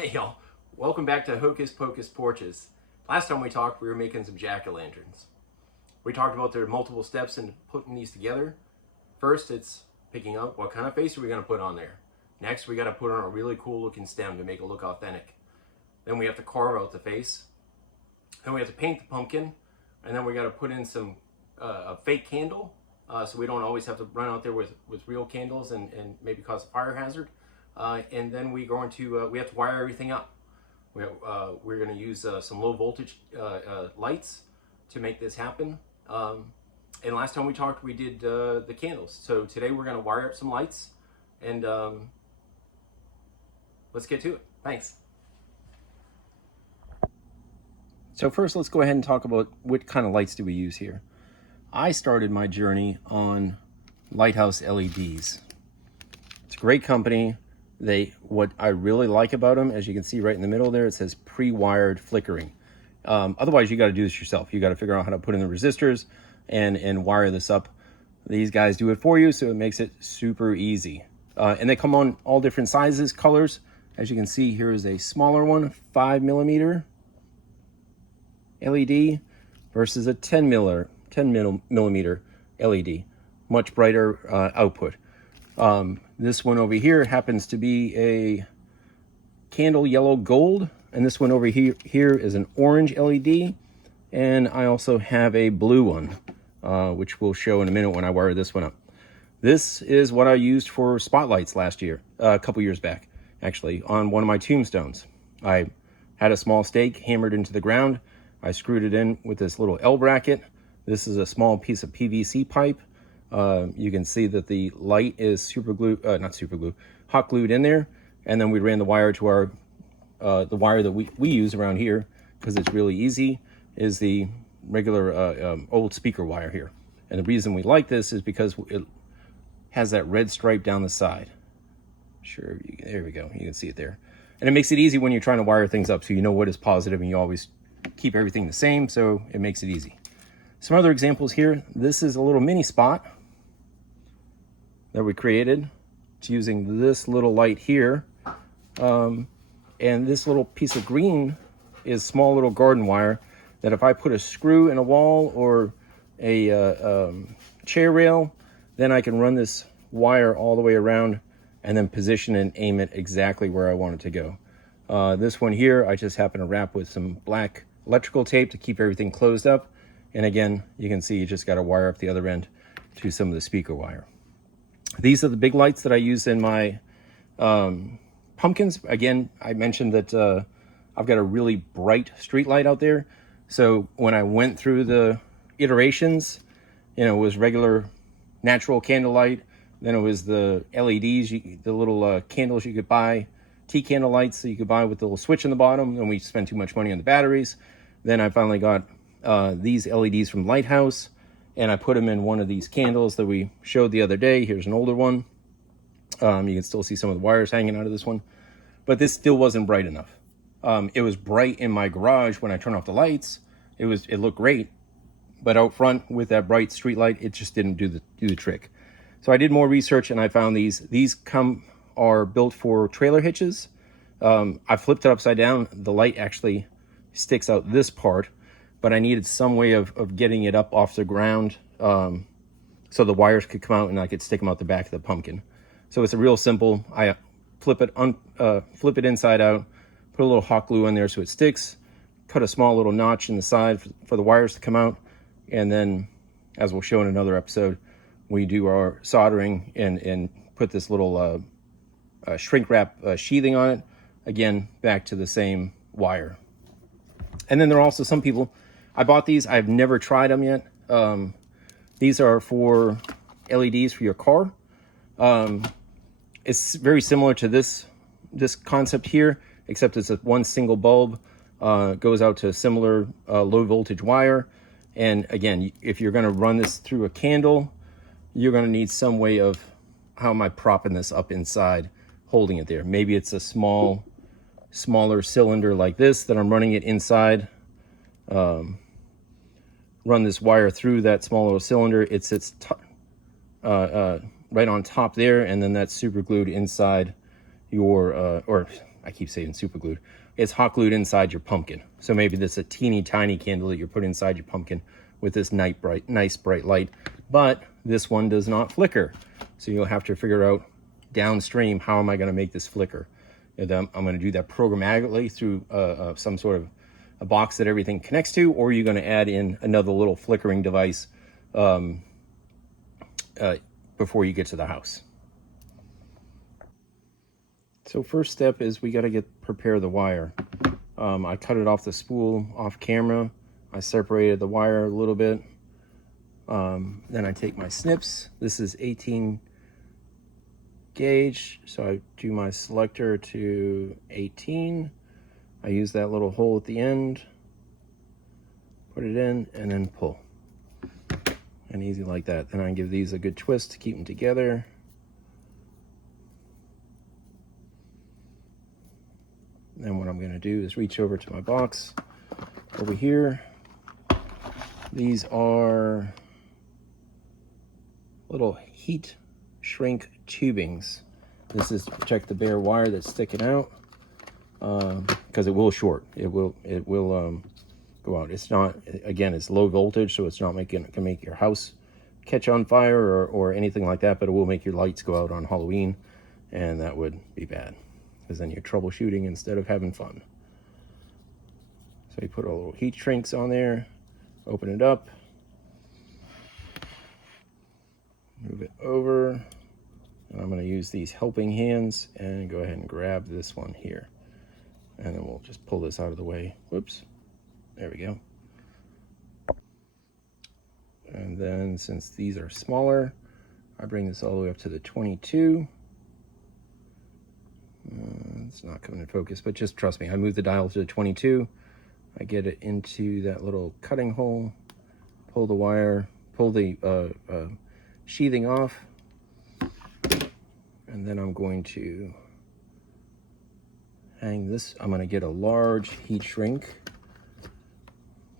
Hey y'all, welcome back to Hocus Pocus Porches. Last time we talked, we were making some jack-o'-lanterns. We talked about there are multiple steps in putting these together. First, it's picking up what kind of face are we going to put on there. Next, we got to put on a really cool looking stem to make it look authentic. Then we have to carve out the face. Then we have to paint the pumpkin. And then we got to put in some a fake candle, so we don't always have to run out there with real candles and maybe cause a fire hazard. And then we have to wire everything up. We're going to use some low voltage lights to make this happen. And last time we talked, we did the candles. So today we're going to wire up some lights, and let's get to it. Thanks. So first, let's go ahead and talk about what kind of lights do we use here. I started my journey on Lighthouse LEDs. It's a great company. What I really like about them, as you can see right in the middle there, it says pre-wired flickering. Otherwise, you got to do this yourself. You got to figure out how to put in the resistors and wire this up. These guys do it for you, so it makes it super easy. And they come on all different sizes, colors. As you can see, here is a smaller one, 5mm LED versus a 10 millimeter LED, much brighter output. This one over here happens to be a candle yellow gold, and this one over here is an orange LED, and I also have a blue one, which we'll show in a minute when I wire this one up. This is what I used for spotlights last year, a couple years back, actually, on one of my tombstones. I had a small stake hammered into the ground. I screwed it in with this little L bracket. This is a small piece of PVC pipe. You can see that the light is hot glued in there. And then we ran the wire to our, the wire that we use around here, because it's really easy, is the regular old speaker wire here. And the reason we like this is because it has that red stripe down the side. There we go, you can see it there. And it makes it easy when you're trying to wire things up, so you know what is positive and you always keep everything the same, so it makes it easy. Some other examples here. This is a little mini spot that we created. It's using this little light here. And this little piece of green is small little garden wire that if I put a screw in a wall or a chair rail, then I can run this wire all the way around and then position and aim it exactly where I want it to go. This one here, I just happen to wrap with some black electrical tape to keep everything closed up. And again, you can see you just got to wire up the other end to some of the speaker wire. These are the big lights that I use in my pumpkins. Again, I mentioned that I've got a really bright street light out there. So when I went through the iterations, it was regular natural candlelight. Then it was the LEDs, the little candles you could buy, candle lights that you could buy with the little switch in the bottom. And we spent too much money on the batteries. Then I finally got these LEDs from Lighthouse, and I put them in one of these candles that we showed the other day. Here's an older one. You can still see some of the wires hanging out of this one, but this still wasn't bright enough. It was bright in my garage when I turned off the lights. It looked great, but out front with that bright street light, it just didn't do the trick. So I did more research, and I found these are built for trailer hitches. I flipped it upside down. The light actually sticks out this part, but I needed some way of getting it up off the ground so the wires could come out and I could stick them out the back of the pumpkin. So it's a real simple. I flip it inside out, put a little hot glue in there so it sticks, cut a small little notch in the side for the wires to come out, and then, as we'll show in another episode, we do our soldering and put this little shrink wrap sheathing on it. Again, back to the same wire. And then there are also some people, I bought these, I've never tried them yet. These are for LEDs for your car. It's very similar to this concept here, except it's one single bulb, goes out to a similar low voltage wire. And again, if you're gonna run this through a candle, you're gonna need some way of, how am I propping this up inside, holding it there? Maybe it's a smaller cylinder like this that I'm running it inside. Run this wire through that small little cylinder. It sits right on top there, and then that's super glued inside your, or I keep saying super glued. It's hot glued inside your pumpkin. So maybe this is a teeny tiny candle that you're putting inside your pumpkin with this nice bright light. But this one does not flicker. So you'll have to figure out downstream, how am I going to make this flicker? And I'm going to do that programmatically through some sort of a box that everything connects to, or you're going to add in another little flickering device before you get to the house. So first step is we got to prepare the wire. I cut it off the spool off camera. I separated the wire a little bit. Then I take my snips. This is 18 gauge, so I do my selector to 18. I use that little hole at the end, put it in, and then pull. And easy like that. Then I give these a good twist to keep them together. Then what I'm going to do is reach over to my box over here. These are little heat shrink tubings. This is to protect the bare wire that's sticking out, because it will short. It will go out. It's not, again, it's low voltage, so it's not can make your house catch on fire or anything like that, but it will make your lights go out on Halloween, and that would be bad, because then you're troubleshooting instead of having fun. So you put a little heat shrinks on there, open it up, move it over, and I'm going to use these helping hands and go ahead and grab this one here, and then we'll just pull this out of the way. Whoops, there we go. And then since these are smaller, I bring this all the way up to the 22. It's not coming in focus, but just trust me, I move the dial to the 22. I get it into that little cutting hole, pull the wire, pull the sheathing off, and then I'm going to hang this. I'm going to get a large heat shrink,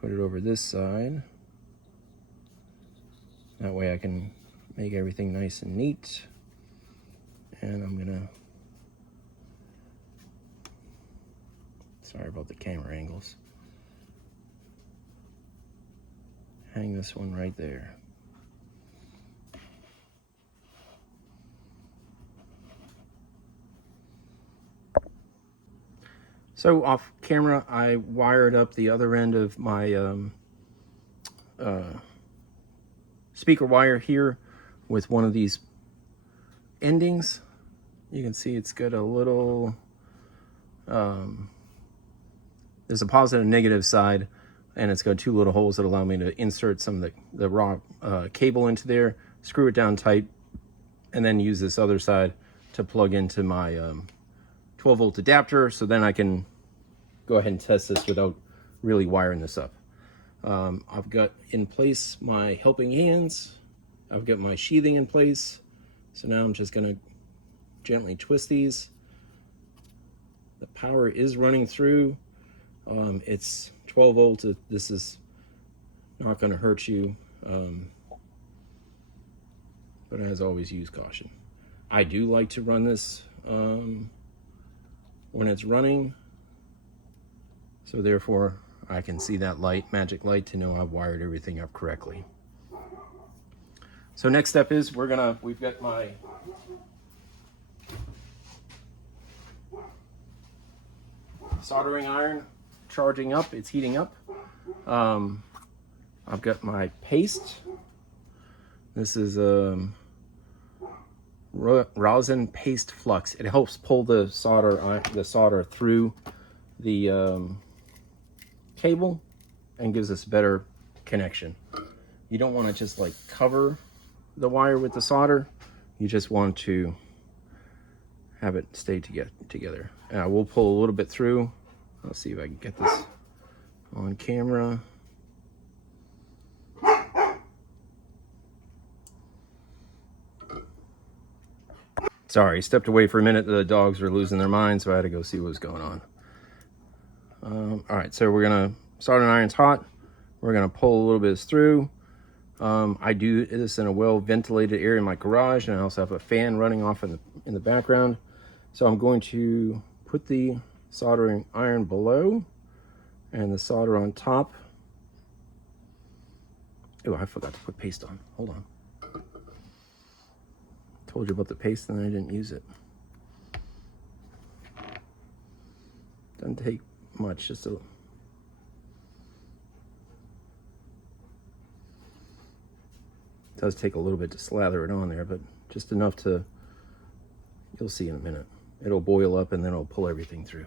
put it over this side. That way I can make everything nice and neat. And I'm going to, sorry about the camera angles, hang this one right there. So off camera, I wired up the other end of my speaker wire here with one of these endings. You can see it's got a little, there's a positive and negative side, and it's got two little holes that allow me to insert some of the raw cable into there, screw it down tight, and then use this other side to plug into my 12 volt adapter, so then I can go ahead and test this without really wiring this up. I've got in place my helping hands. I've got my sheathing in place. So now I'm just going to gently twist these. The power is running through. It's 12 volt. This is not going to hurt you. But as always, use caution. I do like to run this when it's running. So therefore, I can see that light, magic light, to know I've wired everything up correctly. So next step is we've got my soldering iron charging up, it's heating up. I've got my paste. This is rosin paste flux. It helps pull the solder through the cable and gives us better connection. You don't want to just like cover the wire with the solder. You just want to have it stay together. And I will pull a little bit through. Let's see if I can get this on camera. Sorry, stepped away for a minute. The dogs were losing their minds, so I had to go see what was going on. All right, so we're gonna, soldering iron's hot. We're gonna pull a little bit through. I do this in a well-ventilated area in my garage, and I also have a fan running off in the background. So I'm going to put the soldering iron below and the solder on top. Oh, I forgot to put paste on. Hold on. Told you about the paste and then I didn't use it. Doesn't take much, just a does take a little bit to slather it on there, but just enough to, you'll see in a minute. It'll boil up and then it'll pull everything through.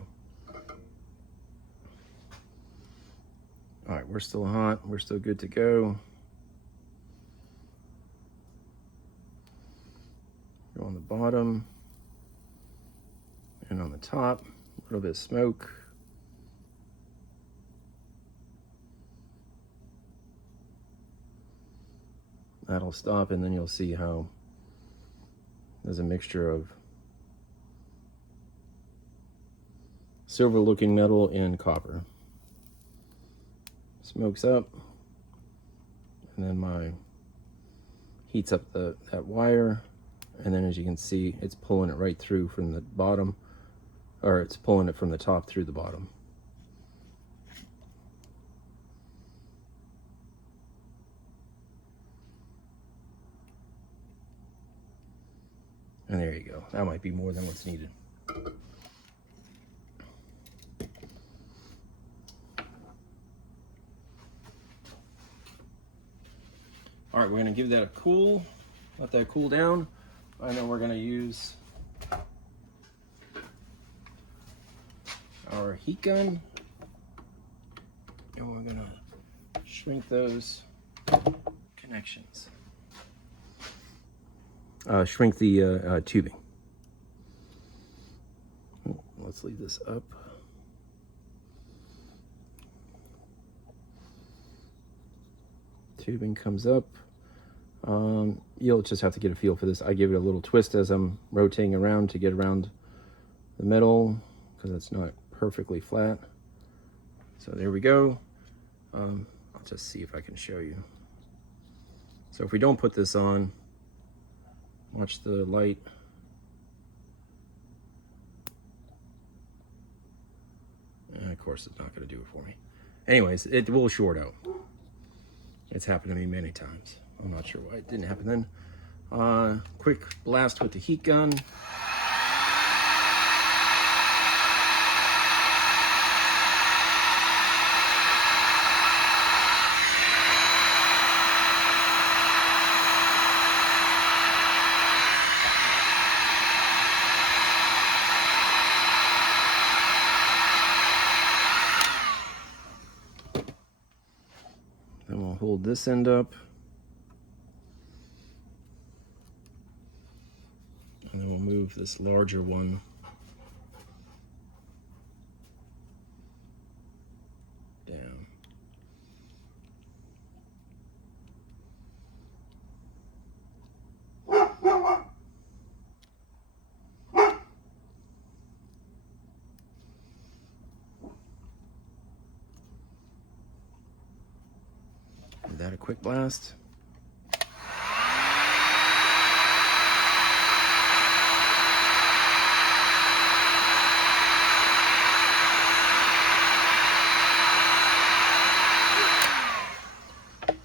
All right, we're still hot. We're still good to go. Go on the bottom and on the top, a little bit of smoke. That'll stop, and then you'll see how there's a mixture of silver looking metal and copper. Smokes up, and then my heats up that wire, and then as you can see, it's pulling it right through from the bottom, or it's pulling it from the top through the bottom. And there you go. That might be more than what's needed. All right, we're gonna give that a cool, let that cool down, and then we're gonna use our heat gun, and we're gonna shrink those connections. Shrink the tubing. Let's leave this up. Tubing comes up. You'll just have to get a feel for this. I give it a little twist as I'm rotating around to get around the middle because it's not perfectly flat. So there we go. I'll just see if I can show you. So if we don't put this on, watch the light. And of course, it's not going to do it for me. Anyways, it will short out. It's happened to me many times. I'm not sure why it didn't happen then. Quick blast with the heat gun. Then we'll hold this end up. And then we'll move this larger one down. Give that a quick blast.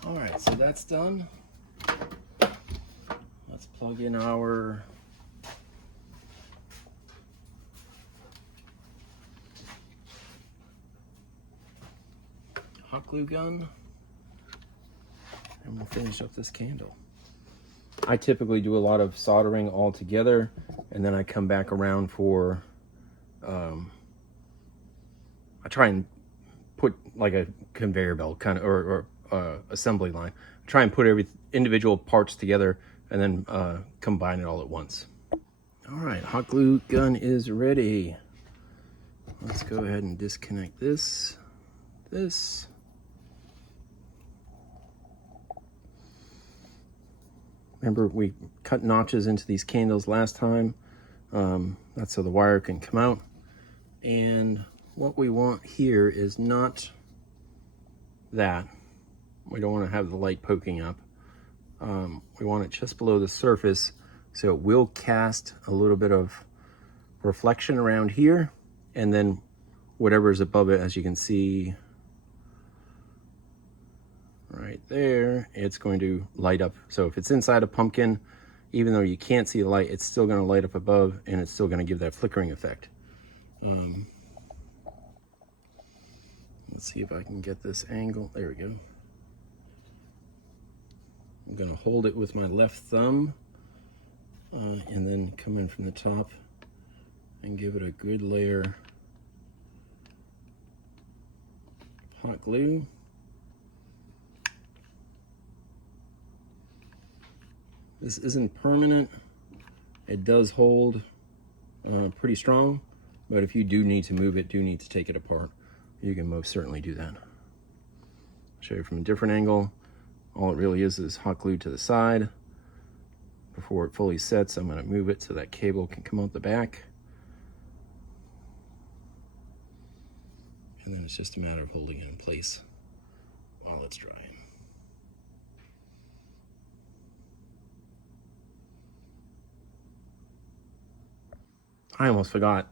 All right, so that's done. Let's plug in our hot glue gun. And we'll finish up this candle. I typically do a lot of soldering all together, and then I come back around for, I try and put like a conveyor belt kind of, or assembly line. I try and put every individual parts together and then combine it all at once. All right, hot glue gun is ready. Let's go ahead and disconnect this. Remember, we cut notches into these candles last time. That's so the wire can come out. And what we want here is not that. We don't want to have the light poking up. We want it just below the surface, so it will cast a little bit of reflection around here. and then whatever's above it, as you can see right there, it's going to light up. So if it's inside a pumpkin, even though you can't see the light, it's still going to light up above, and it's still going to give that flickering effect. Let's see if I can get this angle. There we go. I'm going to hold it with my left thumb and then come in from the top and give it a good layer of hot glue. This isn't permanent. It does hold pretty strong, but if you do need to move it, do need to take it apart, you can most certainly do that. I'll show you from a different angle. All it really is hot glue to the side. Before it fully sets, I'm going to move it so that cable can come out the back. And then it's just a matter of holding it in place while it's drying. I almost forgot.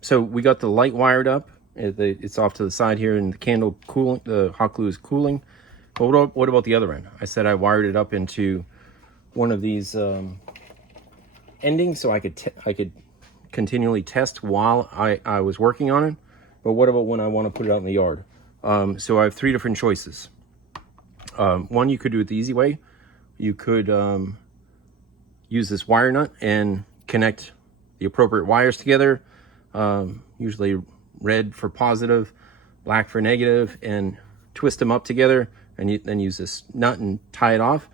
So we got the light wired up. It's off to the side here, and the candle cooling, the hot glue is cooling. But what about the other end? I said I wired it up into one of these endings so I could continually test while I was working on it. But what about when I want to put it out in the yard? So I have 3 different choices. One, you could do it the easy way. You could use this wire nut and connect the appropriate wires together, usually red for positive, black for negative, and twist them up together, and then use this nut and tie it off.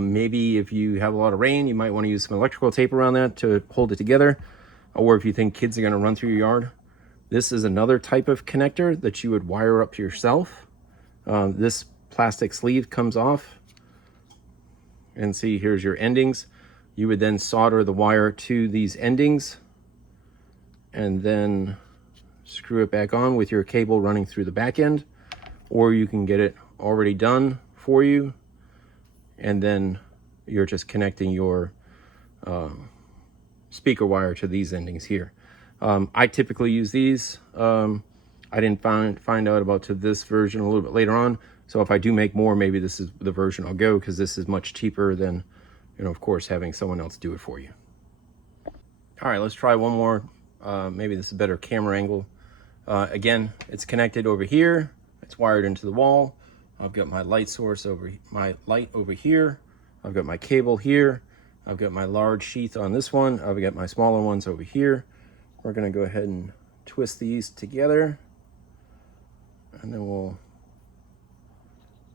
Maybe if you have a lot of rain, you might want to use some electrical tape around that to hold it together, or if you think kids are going to run through your yard. This is another type of connector that you would wire up yourself. This plastic sleeve comes off, and see, here's your endings. You would then solder the wire to these endings and then screw it back on with your cable running through the back end, or you can get it already done for you, and then you're just connecting your speaker wire to these endings here. I typically use these. I didn't find out about to this version a little bit later on, so if I do make more, maybe this is the version I'll go, because this is much cheaper than, of course, having someone else do it for you. All right, let's try one more. Maybe this is a better camera angle. Again, it's connected over here. It's wired into the wall. I've got my light source my light over here. I've got my cable here. I've got my large sheath on this one. I've got my smaller ones over here. We're gonna go ahead and twist these together, and then we'll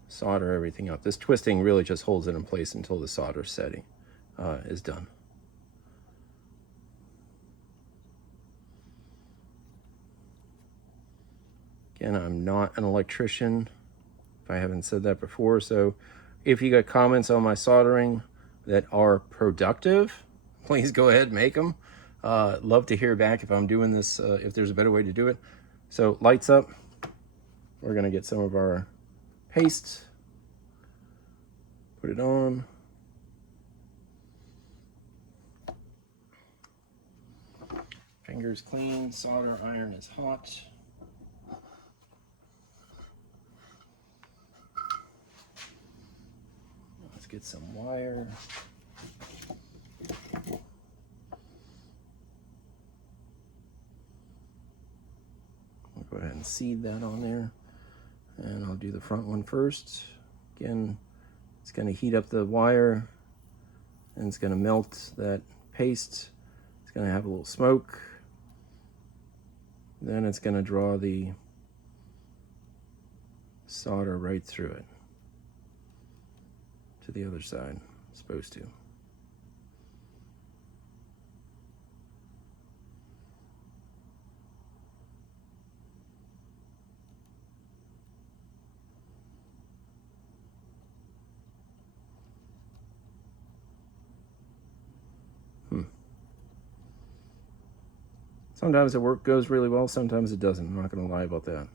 solder everything up. This twisting really just holds it in place until the solder setting is done. Again, I'm not an electrician, if I haven't said that before, so if you got comments on my soldering that are productive, please go ahead and make them. Love to hear back if I'm doing this, if there's a better way to do it. So lights up. We're gonna get some of our paste, put it on. Fingers clean, solder iron is hot. Let's get some wire. I'll go ahead and seed that on there. And I'll do the front one first. Again, it's going to heat up the wire, and it's going to melt that paste. It's going to have a little smoke. Then it's going to draw the solder right through it to the other side. It's supposed to. Sometimes the work goes really well, sometimes it doesn't. I'm not going to lie about that.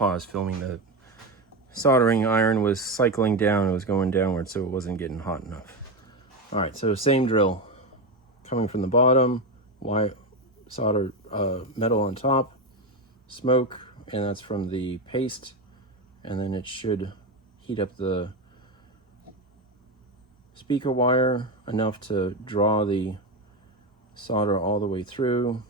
pause filming. The soldering iron was cycling down. It was going downward, so it wasn't getting hot enough. All right, so same drill. Coming from the bottom, wire, solder metal on top, smoke, and that's from the paste. And then it should heat up the speaker wire enough to draw the solder all the way through.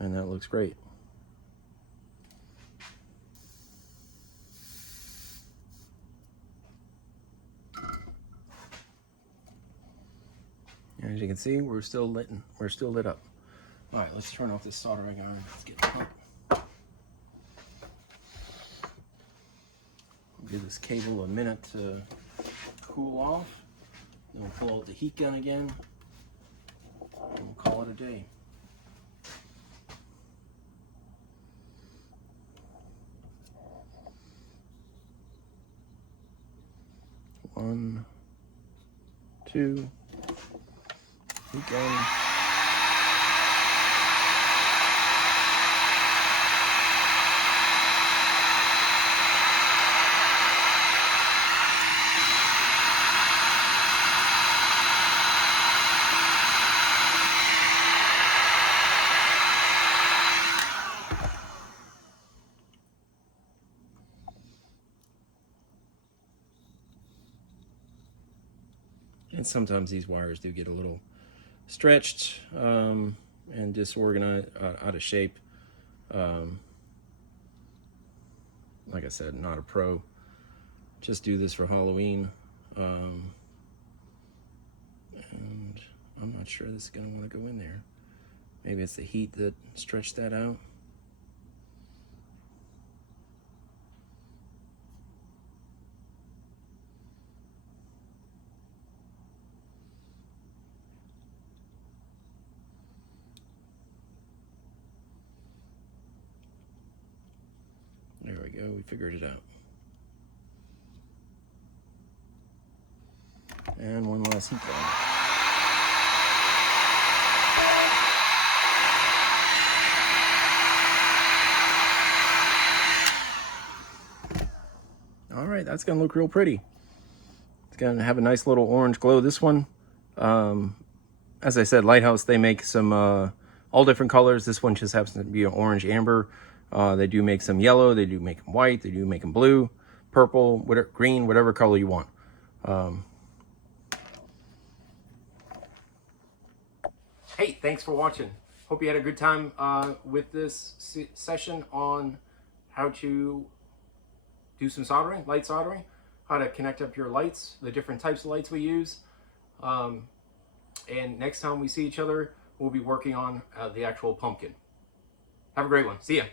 And that looks great. As you can see, we're still lit up. All right, let's turn off this soldering iron. Let's get hot. Give this cable a minute to cool off. Then we'll pull out the heat gun again, and we'll call it a day. One, two, heat gun. And sometimes these wires do get a little stretched and disorganized, out of shape. Like I said, not a pro. Just do this for Halloween. And I'm not sure this is going to want to go in there. Maybe it's the heat that stretched that out. There we go, we figured it out. And one last heat gun. All right, that's gonna look real pretty. It's gonna have a nice little orange glow. This one, as I said, Lighthouse, they make some all different colors. This one just happens to be an orange amber. They do make some yellow, they do make them white, they do make them blue, purple, whatever, green, whatever color you want. Hey, thanks for watching. Hope you had a good time with this session on how to do some soldering, light soldering, how to connect up your lights, the different types of lights we use. And next time we see each other, we'll be working on the actual pumpkin. Have a great one. See ya.